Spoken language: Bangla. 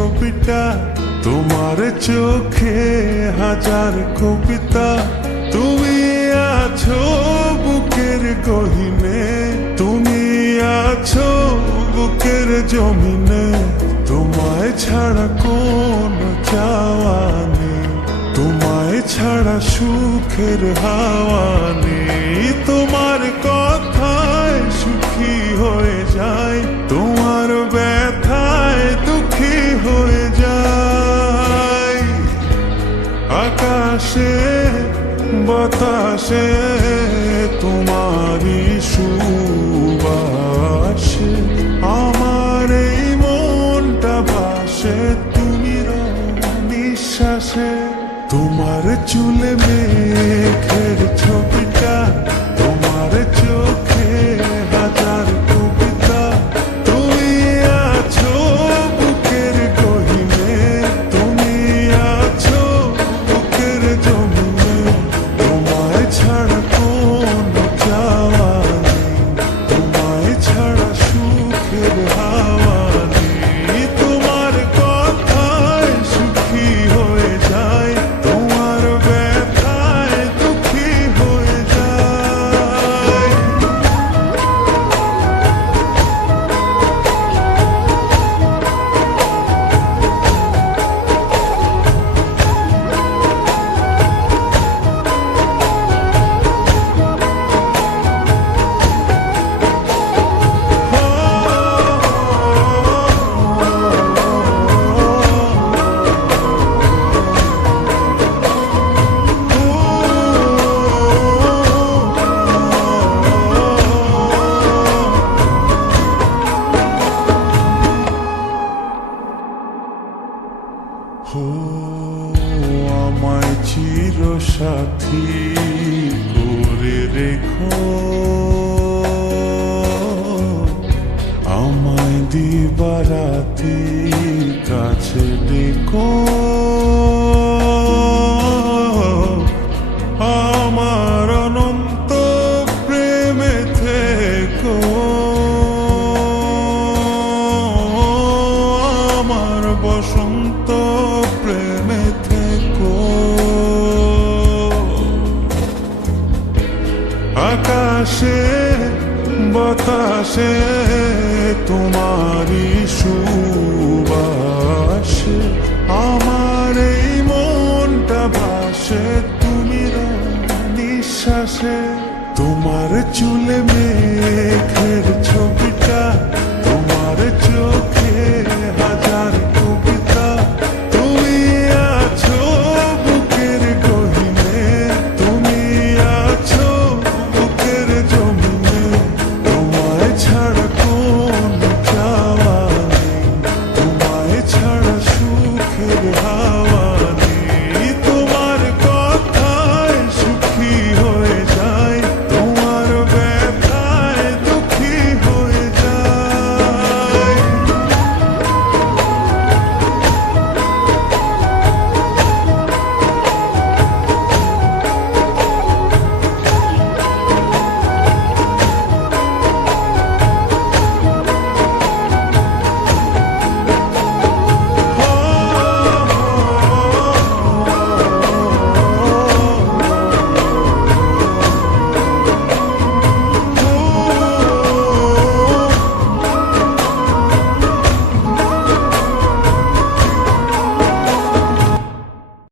ছবিটা, তোমার চোখে হাজার কবিতা। তুমি আছো বুকের গহীনে, তুমি আছো বুকের জমিনে। তোমায় ছাড়া কোনো চাওয়া নেই, তোমায় ছাড়া সুখের হাওয়া নেই। তোমার কথায় সুখী হয়ে যায়, তোমার ব্যথায় দুঃখী হয়ে যায়। আকাশে বাতাসে তোমারই সুবাসে আমার এই মনটা ভাসে। তুমি নিঃশ্বাসে, তোমার চুলে মেঘের ছবিটা, তোমার চোখে হাজার কবিতা। তুমি আছো বুকের গহীনে, তুমি আছো বুকের জমিনে। তোমায় ছাড়া কোনো চাওয়া নেই, তোমায় ছাড়া সুখের হাওয়া নেই। তোমার কথায় সুখী হয়ে যায়, তোমার ব্যথায় দুঃখী হয়ে যায়। ও আমায় চির সাথী করে রেখো, আমায় দিবারাতি কাছে ডেকো। আমার অনন্ত প্রেমে থেকো, আমার বসন্ত প্রেমে থেকো। আকাশে বাতাসে তোমারই সুবাসে আমার এই মনটা ভাসে। তুমি নিঃশ্বাসে, তোমার চুলে মেঘ